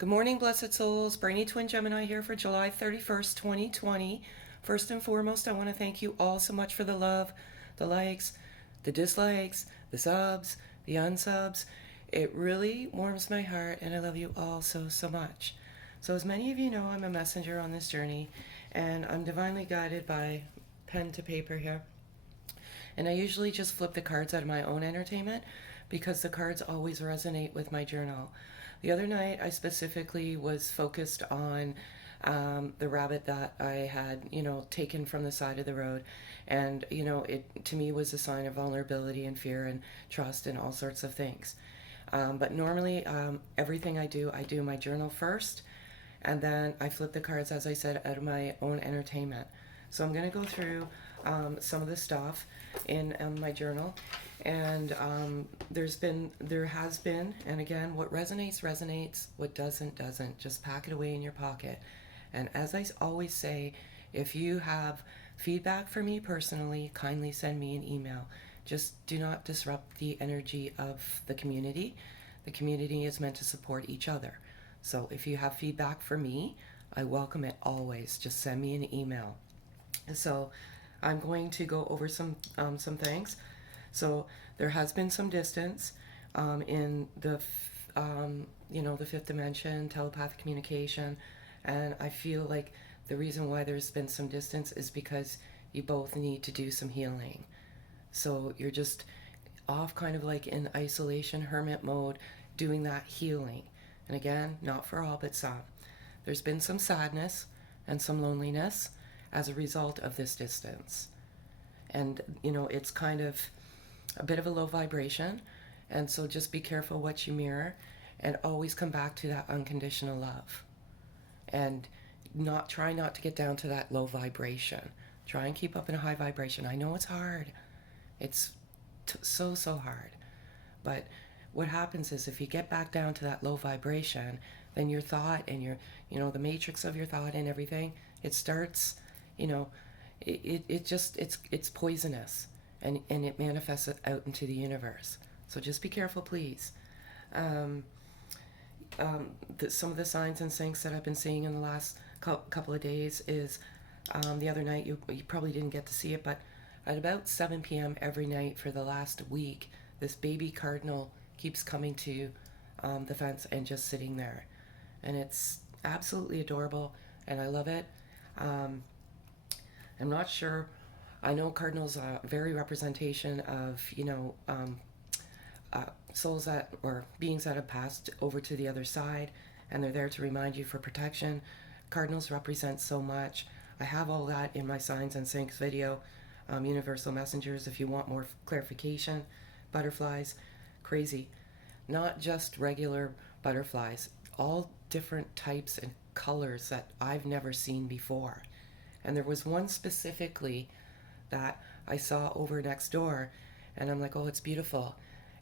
Good morning, blessed souls. Brainy Twin Gemini here for July 31st, 2020. First and foremost, I want to thank you all so much for the love, the likes, the dislikes, the subs, the unsubs. It really warms my heart, and I love you all so, so much. So, as many of you know, I'm a messenger on this journey, and I'm divinely guided by pen to paper here. And I usually just flip the cards out of my own entertainment because the cards always resonate with my journal. The other night, I specifically was focused on the rabbit that I had, taken from the side of the road. And, it to me was a sign of vulnerability and fear and trust and all sorts of things. But normally, everything I do my journal first, and then I flip the cards, as I said, out of my own entertainment. So I'm going to go through some of the stuff in my journal, and there has been, and again, what resonates resonates, what doesn't doesn't. Just pack it away in your pocket. And as I always say, if you have feedback for me personally, kindly send me an email. Just do not disrupt the energy of the community. The community is meant to support each other. So if you have feedback for me, I welcome it always. Just send me an email. So I'm going to go over some things. So there has been some distance in the fifth dimension, telepathic communication, and I feel like the reason why there's been some distance is because you both need to do some healing. So you're just off kind of like in isolation, hermit mode, doing that healing. And again, not for all, but some. There's been some sadness and some loneliness as a result of this distance. And, it's kind of a bit of a low vibration. And so just be careful what you mirror and always come back to that unconditional love. And try not to get down to that low vibration. Try and keep up in a high vibration. I know it's hard. It's so, so hard. But what happens is if you get back down to that low vibration, then your thought and the matrix of your thought and everything, it starts, it's poisonous, and it manifests out into the universe. So just be careful, please. Some of the signs and things that I've been seeing in the last couple of days is the other night, you probably didn't get to see it, but at about 7 p.m. every night for the last week, this baby cardinal keeps coming to the fence and just sitting there. And it's absolutely adorable, and I love it. I'm not sure. I know cardinals are very representation of, souls or beings that have passed over to the other side, and they're there to remind you for protection. Cardinals represent so much. I have all that in my Signs and Syncs video, Universal Messengers, if you want more clarification. Butterflies, crazy. Not just regular butterflies, all different types and colors that I've never seen before. And there was one specifically that I saw over next door, and I'm like, oh, it's beautiful.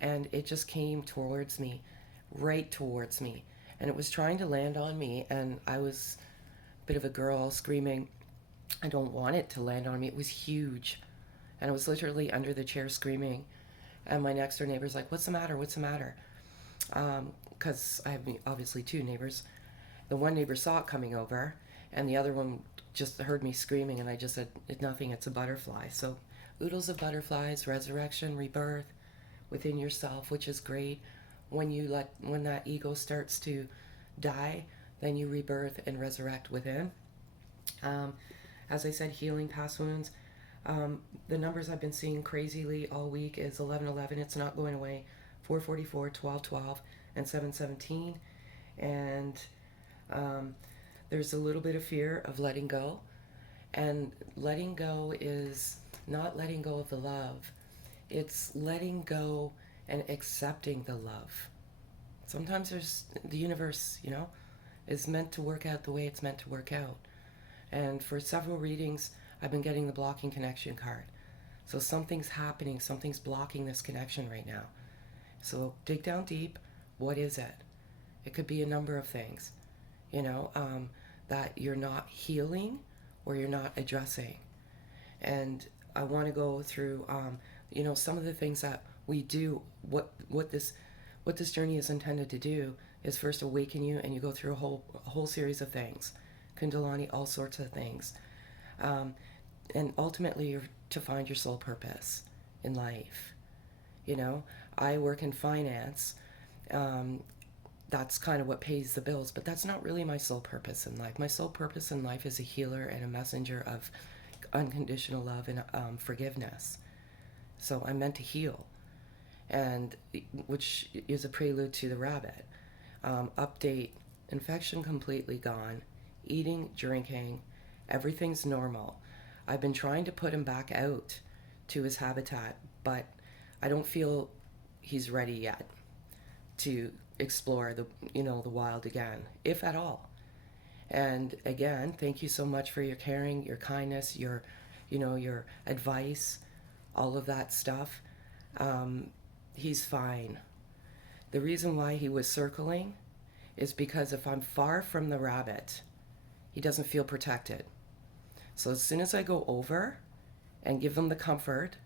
And it just came towards me, right towards me. And it was trying to land on me, and I was a bit of a girl screaming, I don't want it to land on me. It was huge. And I was literally under the chair screaming. And my next door neighbor's like, what's the matter? What's the matter? Because I have obviously two neighbors. The one neighbor saw it coming over, and the other one just heard me screaming, and I just said, it's nothing, it's a butterfly. So oodles of butterflies, resurrection, rebirth within yourself, which is great. When that ego starts to die, then you rebirth and resurrect within. As I said, healing past wounds. The numbers I've been seeing crazily all week is 1111. It's not going away. 444, 1212, and 717. And there's a little bit of fear of letting go. And letting go is not letting go of the love. It's letting go and accepting the love. Sometimes the universe, is meant to work out the way it's meant to work out. And for several readings, I've been getting the blocking connection card. So something's happening, something's blocking this connection right now. So dig down deep. What is it? It could be a number of things, that you're not healing or you're not addressing. And I want to go through, some of the things that we do, what this journey is intended to do, is first awaken you, and you go through a whole series of things, Kundalini, all sorts of things, um, and ultimately you're to find your soul purpose in life. You know, I work in finance. Um, that's kind of what pays the bills, but that's not really my sole purpose in life. My sole purpose in life is a healer and a messenger of unconditional love and forgiveness. So I'm meant to heal, and which is a prelude to the rabbit. Update: infection completely gone, eating, drinking, everything's normal. I've been trying to put him back out to his habitat, but I don't feel he's ready yet to explore the wild again, if at all. And again, thank you so much for your caring, your kindness, your advice, all of that stuff. He's fine. The reason why he was circling is because if I'm far from the rabbit, he doesn't feel protected. So as soon as I go over and give him the comfort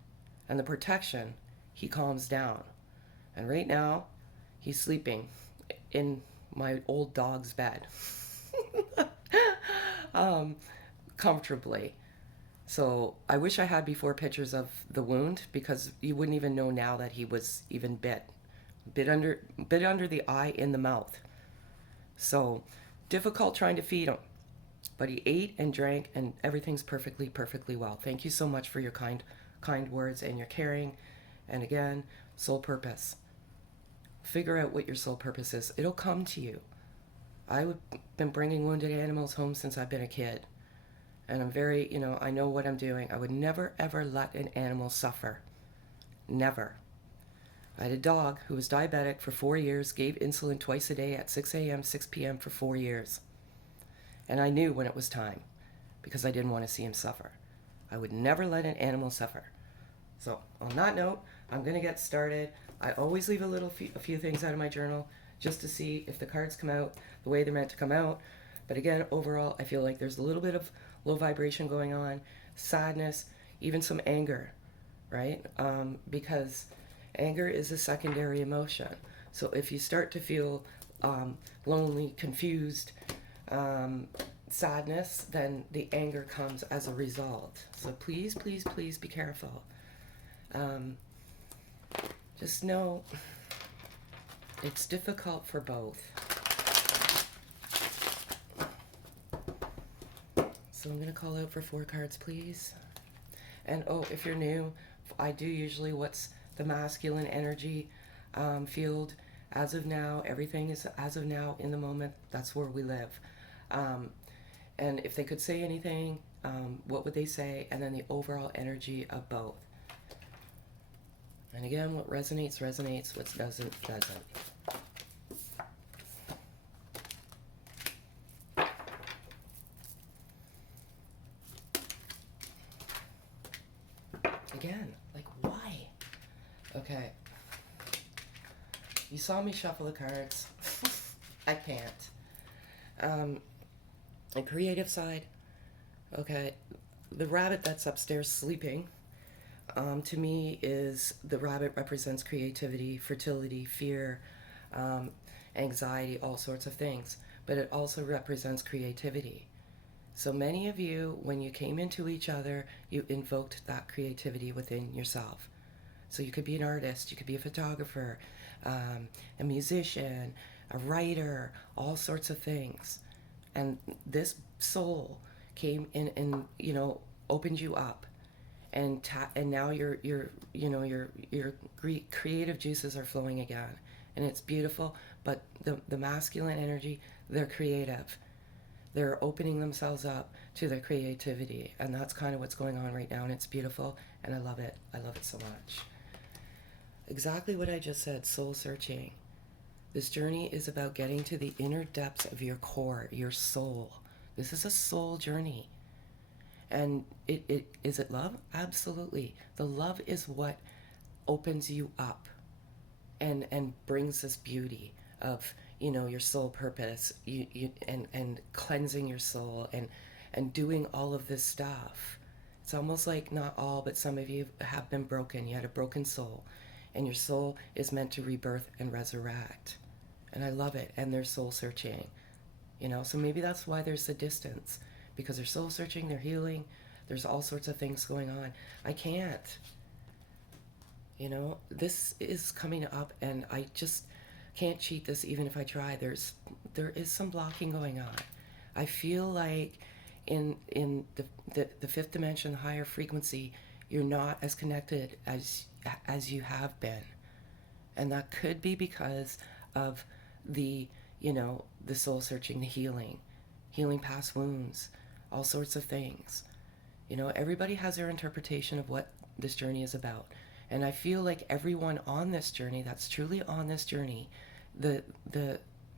and the protection, he calms down. And right now, he's sleeping in my old dog's bed. Comfortably. So I wish I had before pictures of the wound, because you wouldn't even know now that he was even bit under the eye, in the mouth. So difficult trying to feed him, but he ate and drank, and everything's perfectly well. Thank you so much for your kind words and your caring. And again, soul purpose. Figure out what your soul purpose is. It'll come to you. I've been bringing wounded animals home since I've been a kid. And I'm very, I know what I'm doing. I would never, ever let an animal suffer. Never. I had a dog who was diabetic for 4 years, gave insulin twice a day at 6 a.m., 6 p.m. for 4 years. And I knew when it was time, because I didn't want to see him suffer. I would never let an animal suffer. So on that note, I'm going to get started. I always leave a few things out of my journal just to see if the cards come out the way they're meant to come out. But again, overall, I feel like there's a little bit of low vibration going on, sadness, even some anger, right? Because anger is a secondary emotion. So if you start to feel lonely, confused, sadness, then the anger comes as a result. So please, please, please be careful. Just know it's difficult for both. So I'm going to call out for 4 cards, please. And if you're new, I do usually what's the masculine energy field as of now. Everything is as of now, in the moment. That's where we live. And if they could say anything, what would they say? And then the overall energy of both. And again, what resonates, resonates. What doesn't, doesn't. Again, like, why? Okay. You saw me shuffle the cards. I can't. The creative side. Okay. The rabbit that's upstairs sleeping, to me, is the rabbit represents creativity, fertility, fear, anxiety, all sorts of things. But it also represents creativity. So many of you, when you came into each other, you invoked that creativity within yourself. So you could be an artist, you could be a photographer, a musician, a writer, all sorts of things. And this soul came in and, opened you up. And now your creative juices are flowing again, and it's beautiful. But the masculine energy, they're creative. They're opening themselves up to their creativity, and that's kind of what's going on right now, and it's beautiful, and I love it. I love it so much. Exactly what I just said, soul searching. This journey is about getting to the inner depths of your core, your soul. This is a soul journey. And is it love? Absolutely. The love is what opens you up and brings this beauty of, your soul purpose, and cleansing your soul and doing all of this stuff. It's almost like not all, but some of you have been broken. You had a broken soul, and your soul is meant to rebirth and resurrect. And I love it. And they're soul searching, you know, so maybe that's why there's the distance, because they're soul searching, they're healing, there's all sorts of things going on. I can't, you know, this is coming up and I just can't cheat this even if I try. There is some blocking going on. I feel like in the fifth dimension, the higher frequency, you're not as connected as you have been. And that could be because of the, you know, the soul searching, the healing past wounds, all sorts of things. You know, everybody has their interpretation of what this journey is about. And I feel like everyone on this journey, that's truly on this journey, the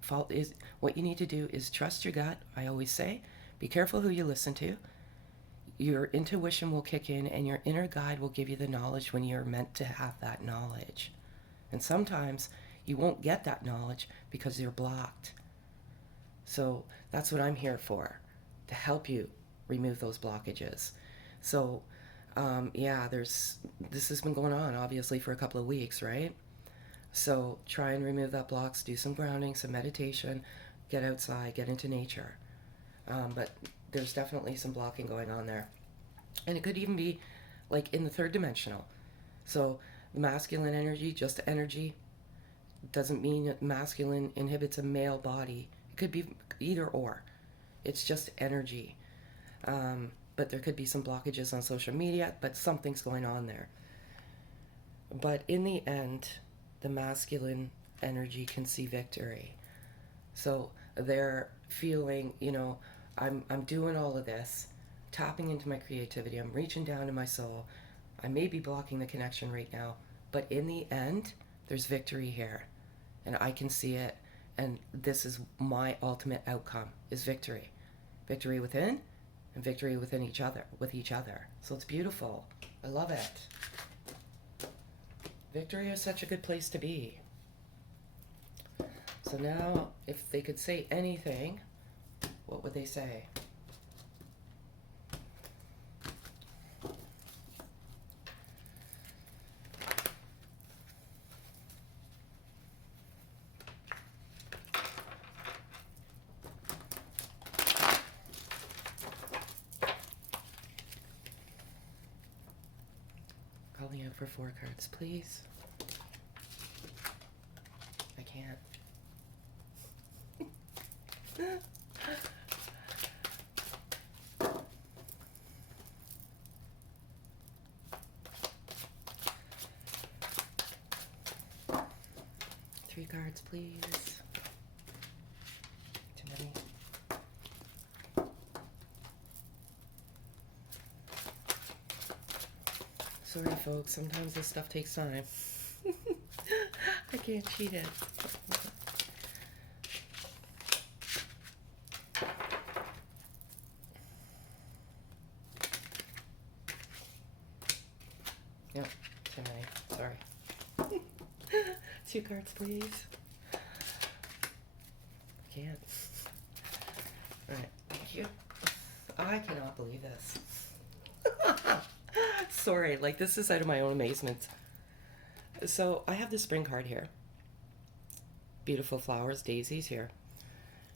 fault is, what you need to do is trust your gut. I always say, be careful who you listen to. Your intuition will kick in and your inner guide will give you the knowledge when you're meant to have that knowledge. And sometimes you won't get that knowledge because you're blocked. So that's what I'm here for, to help you remove those blockages. So yeah, this has been going on obviously for a couple of weeks, right? So try and remove that blocks, do some grounding, some meditation, get outside, get into nature. But there's definitely some blocking going on there. And it could even be like in the third dimensional. So masculine energy, just energy, doesn't mean that masculine inhibits a male body. It could be either or. It's just energy. But there could be some blockages on social media, but something's going on there. But in the end, the masculine energy can see victory. So they're feeling, you know, I'm doing all of this, tapping into my creativity, I'm reaching down to my soul. I may be blocking the connection right now, but in the end, there's victory here. And I can see it, and this is my ultimate outcome, is victory. Victory within, and victory within each other, with each other. So it's beautiful. I love it. Victory is such a good place to be. So now, if they could say anything, what would they say? Calling out for 4 cards, please. I can't. 3 cards, please. Too many. Sorry, folks. Sometimes this stuff takes time. I can't cheat it. Yep, too many. Sorry. 2 cards, please. Can't. Alright, thank you. I cannot believe this. Sorry, like this is out of my own amazement. So I have the spring card here. Beautiful flowers, daisies here.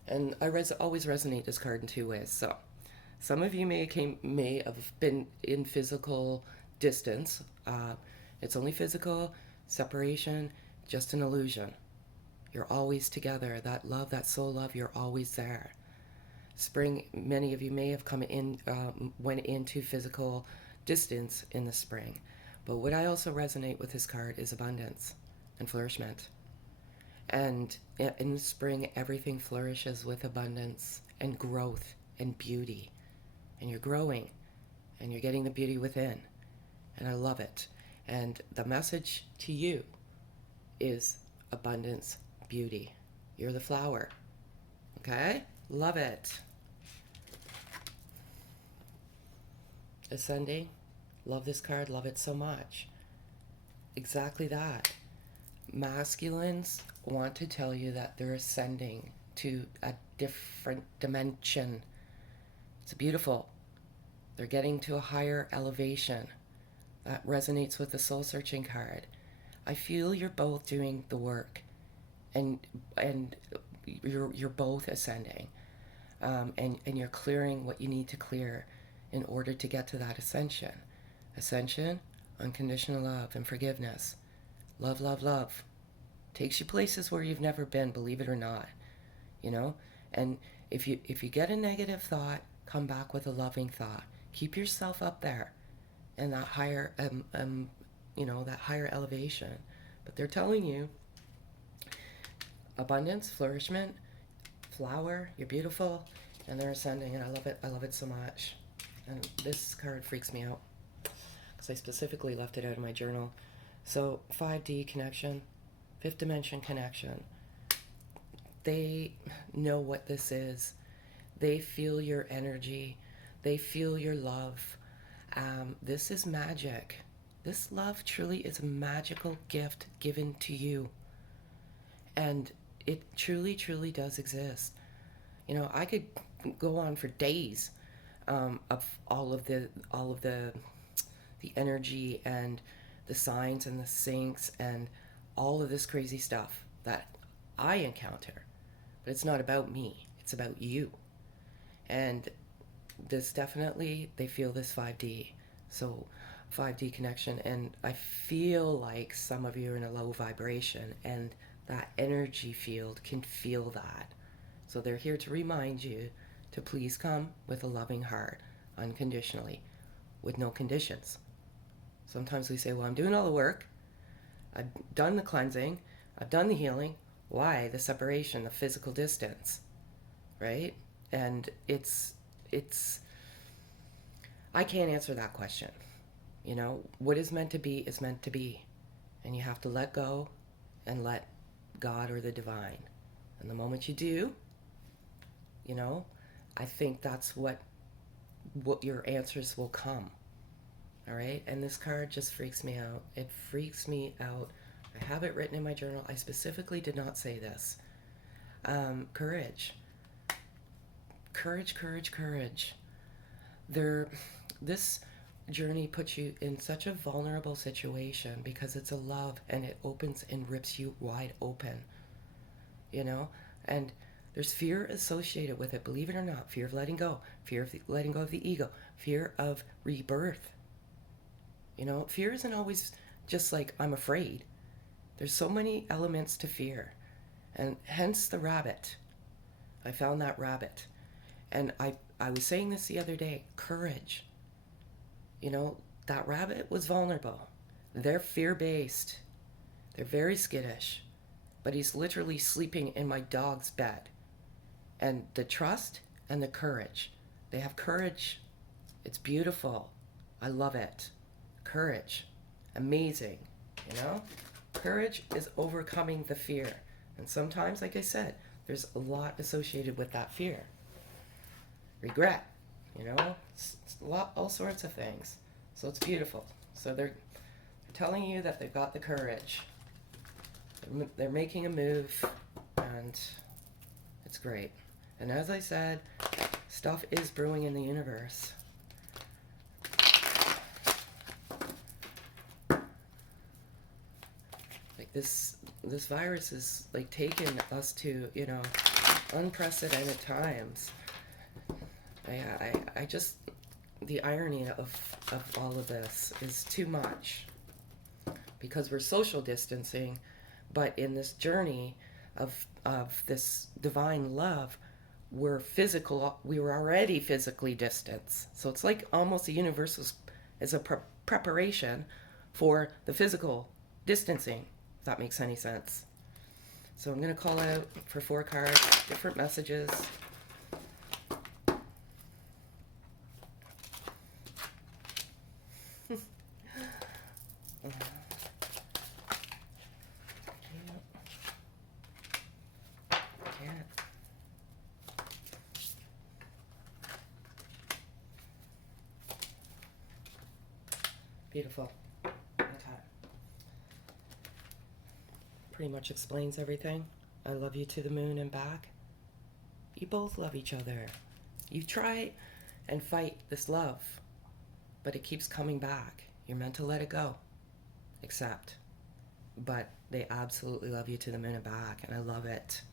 And I always resonate this card in 2 ways. So some of you may have been in physical distance. It's only physical, separation, just an illusion. You're always together. That love, that soul love, you're always there. Spring, many of you may have come in, went into physical distance in the spring. But what I also resonate with this card is abundance and flourishment. And in the spring, everything flourishes with abundance and growth and beauty. And you're growing and you're getting the beauty within. And I love it. And the message to you is abundance, beauty. You're the flower. Okay? Love it. Ascending. Love this card. Love it so much. Exactly that. Masculines want to tell you that they're ascending to a different dimension. It's beautiful. They're getting to a higher elevation. That resonates with the soul searching card. I feel you're both doing the work. and and you're both ascending, and you're clearing what you need to clear in order to get to that ascension. Ascension, unconditional love and forgiveness. Love, love, love. Takes you places where you've never been, believe it or not. You know? And if you get a negative thought, come back with a loving thought. Keep yourself up there in that higher that higher elevation. But they're telling you abundance, flourishment, flower, you're beautiful, and they're ascending, and I love it so much. And this card freaks me out because I specifically left it out of my journal. So 5D connection, fifth dimension connection. They know what this is. They feel your energy. They feel your love. This is magic. This love truly is a magical gift given to you. And it truly, truly does exist. You know, I could go on for days of all of the energy and the signs and the syncs and all of this crazy stuff that I encounter. But it's not about me. It's about you. And this definitely, they feel this 5D. So 5D connection. And I feel like some of you are in a low vibration, and that energy field can feel that. So they're here to remind you to please come with a loving heart, unconditionally, with no conditions. Sometimes we say, well, I'm doing all the work. I've done the cleansing. I've done the healing. Why the separation, the physical distance, right? And it's I can't answer that question. You know, what is meant to be is meant to be. And you have to let go and let God or the divine. And the moment you do, you know, I think that's what your answers will come. All right? And this card just freaks me out. It freaks me out. I have it written in my journal. I specifically did not say this. Courage. Courage, courage, courage. This journey puts you in such a vulnerable situation because it's a love, and it opens and rips you wide open. You know? And there's fear associated with it, believe it or not. Fear of letting go. Fear of letting go of the ego. Fear of rebirth. You know, fear isn't always just like, I'm afraid. There's so many elements to fear. And hence the rabbit. I found that rabbit. And I was saying this the other day. Courage. You know, that rabbit was vulnerable. They're fear-based. They're very skittish. But he's literally sleeping in my dog's bed. And the trust and the courage. They have courage. It's beautiful. I love it. Courage. Amazing. You know? Courage is overcoming the fear. And sometimes, like I said, there's a lot associated with that fear. Regret. You know? It's a lot, all sorts of things. So it's beautiful. So they're telling you that they've got the courage. They're making a move, and it's great. And as I said, stuff is brewing in the universe. Like this virus is like taking us to, you know, unprecedented times. I just, the irony of all of this is too much, because we're social distancing, but in this journey of this divine love, we were already physically distanced. So it's like almost the universe is a preparation for the physical distancing, if that makes any sense. So I'm going to call out for 4 cards, different messages. Beautiful. Okay. Pretty much explains everything. I love you to the moon and back. You both love each other. You try and fight this love, but it keeps coming back. You're meant to let it go. Accept. But They absolutely love you to the moon and back, and I love it.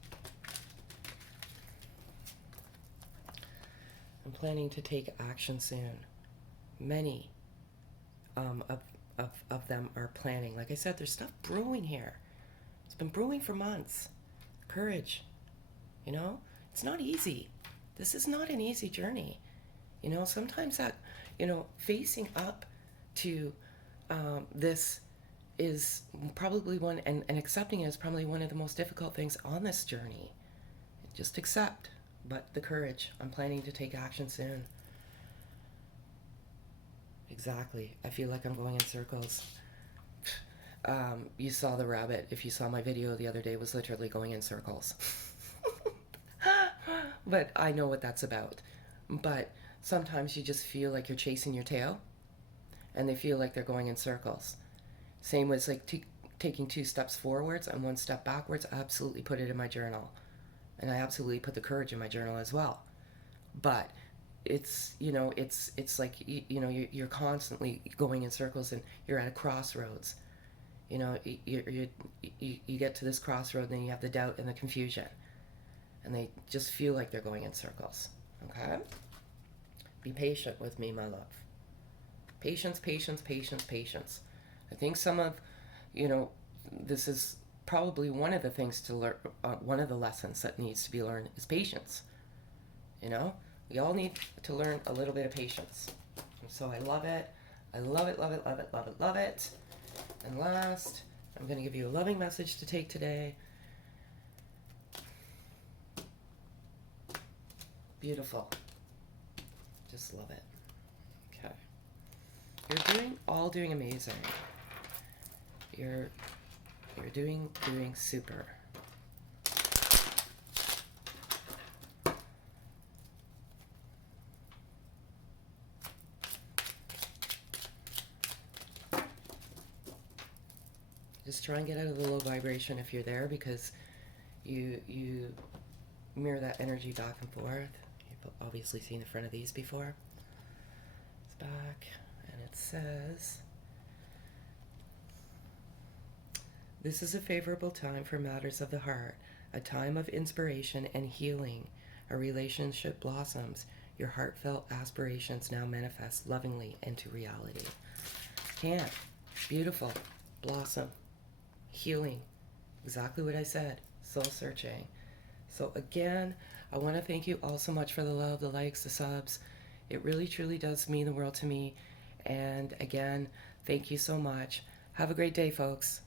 I'm planning to take action soon. Many of them are planning. Like I said, there's stuff brewing here. It's been brewing for months. Courage. You know, it's not easy. This is not an easy journey. You know, sometimes that, you know, facing up to this is probably one, and accepting it is probably one of the most difficult things on this journey. Just accept, but the courage. I'm planning to take action soon. Exactly. I feel like I'm going in circles. You saw the rabbit. If you saw my video the other day, was literally going in circles. But I know what that's about. But sometimes you just feel like you're chasing your tail, and they feel like they're going in circles. Same with like taking 2 steps forwards and 1 step backwards. I absolutely put it in my journal, and I absolutely put the courage in my journal as well. But it's, you know, it's like, you know, you're constantly going in circles, and you're at a crossroads. You know, you get to this crossroad, and then you have the doubt and the confusion, and they just feel like they're going in circles. Okay? Be patient with me, my love. Patience, patience, patience, patience. I think some of, you know, this is probably one of the things to learn, one of the lessons that needs to be learned is patience. You know, we all need to learn a little bit of patience. So I love it. I love it, love it, love it, love it, love it. And last, I'm going to give you a loving message to take today. Beautiful. Just love it. Okay. You're doing amazing. You're doing super. Just try and get out of the low vibration if you're there, because you mirror that energy back and forth. You've obviously seen the front of these before. It's back, and it says, "This is a favorable time for matters of the heart, a time of inspiration and healing. A relationship blossoms. Your heartfelt aspirations now manifest lovingly into reality." Can. Beautiful. Blossom. Healing. Exactly what I said. Soul searching. So again, I want to thank you all so much for the love, the likes, the subs. It really, truly does mean the world to me. And again, thank you so much. Have a great day, folks.